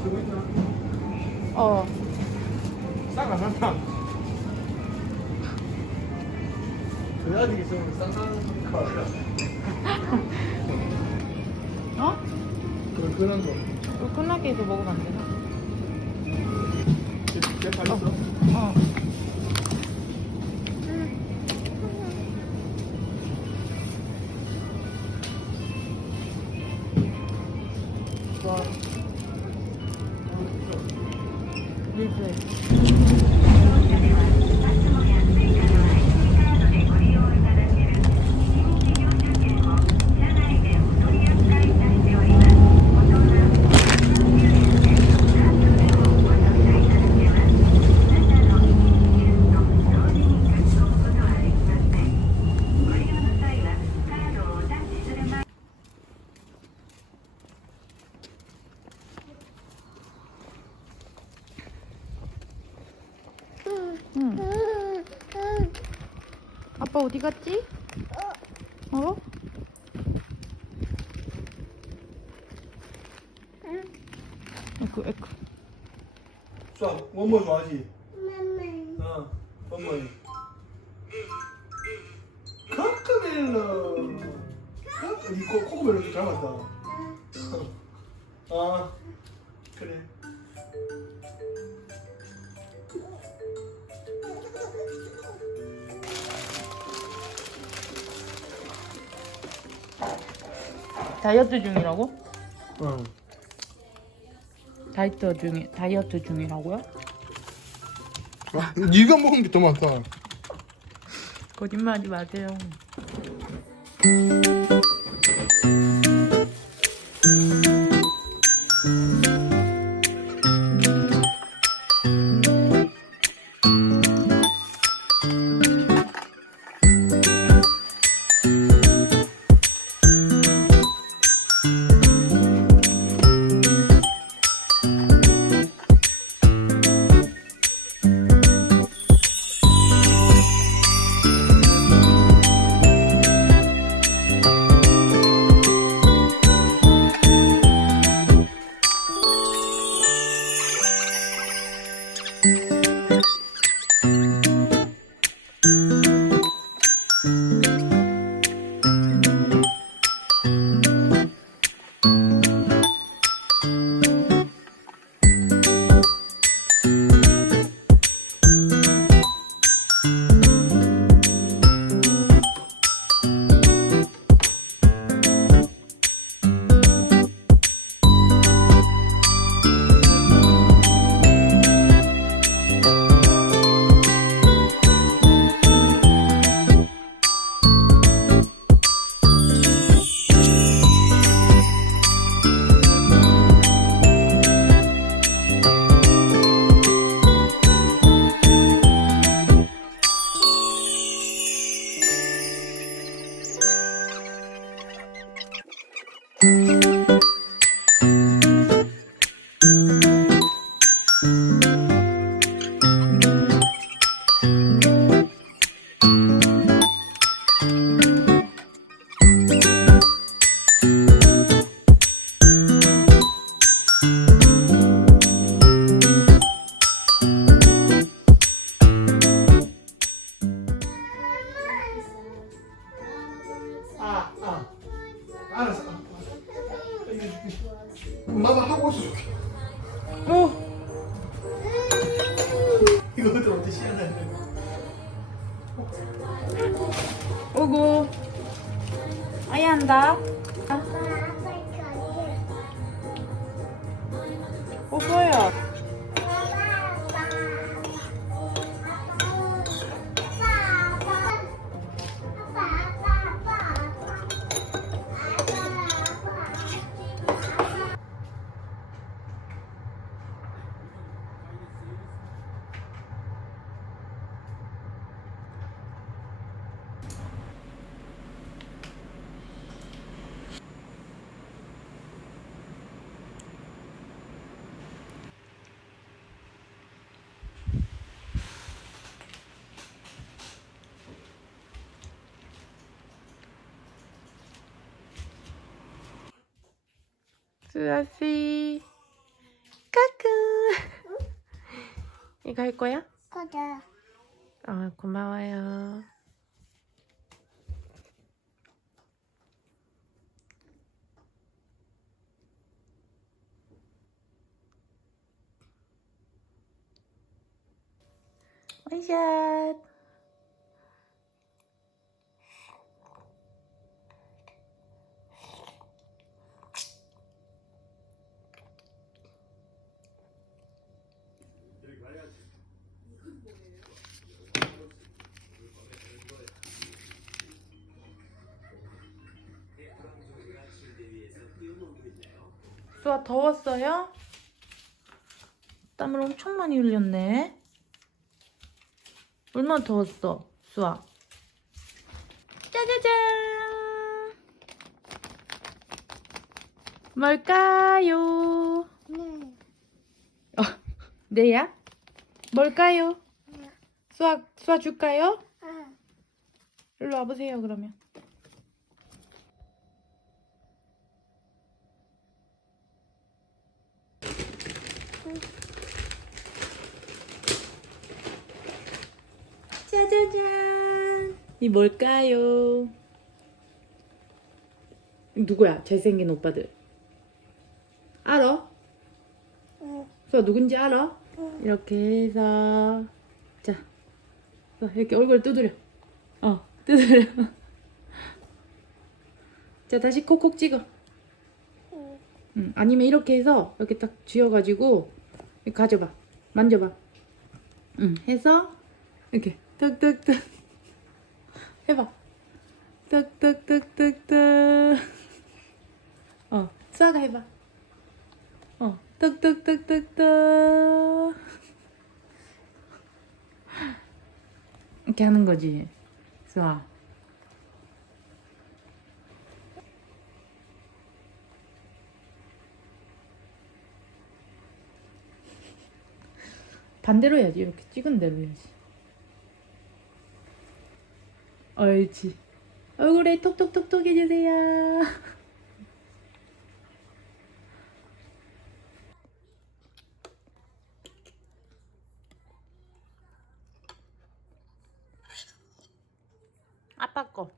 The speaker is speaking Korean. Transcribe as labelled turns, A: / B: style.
A: 쓰고 있나?
B: 어.
A: 쌍안 한다. 그 아직 있으면 쌍한 거 같아.
B: 어?
A: 그 그런 거.
B: 이거 끝나게 해서 먹으면 안 되나?
A: 걔잘 있어?
B: 어. good. 아빠 어디 갔지? 어? 에쿠 에쿠.
A: 자, 원모 좋아하지? 어. 코코멜로. 이 코, 코코멜로 좀 닮았다. 아, 그래.
B: 다이어트 중이라고?
A: 응.
B: 다이어트 중이 다이어트 중이라고요?
A: 와, 네가 먹은 게 더 많다.
B: 거짓말하지 마세요.
A: 알았어. 엄마가 하고 있어.
B: 오.
A: 이거 어디 어디 시원해.
B: 오고. 아이 한다. 오고요. 수아씨 까꿍 이거 할 거야?
C: 그래.
B: 아 어, 고마워요 원샷 수아 더웠어요? 땀을 엄청 많이 흘렸네. 얼마나 더웠어, 수아? 짜자잔! 뭘까요?
C: 네.
B: 어, 네야? 뭘까요? 수아, 수아 줄까요?
C: 아,
B: 일로 와보세요, 그러면. 짜자잔! 이 뭘까요? 누구야? 잘생긴 오빠들. 알아?
C: 응.
B: 수아 누군지 알아?
C: 응.
B: 이렇게 해서 자 자, 이렇게 얼굴 두드려 어 두드려 자 다시 콕콕 찍어
C: 응.
B: 응, 아니면 이렇게 해서 이렇게 딱 쥐어가지고 가져봐 만져봐 응 해서 이렇게 뚝뚝뚝. 해봐. 뚝뚝뚝뚝뚝. 어 수아가 해봐. 어 뚝뚝뚝뚝뚝 이렇게 하는 거지 수아. 반대로 해야지. 이렇게 찍은 대로 해야지 옳지. 얼굴에 톡톡톡톡 해주세요. 아빠 거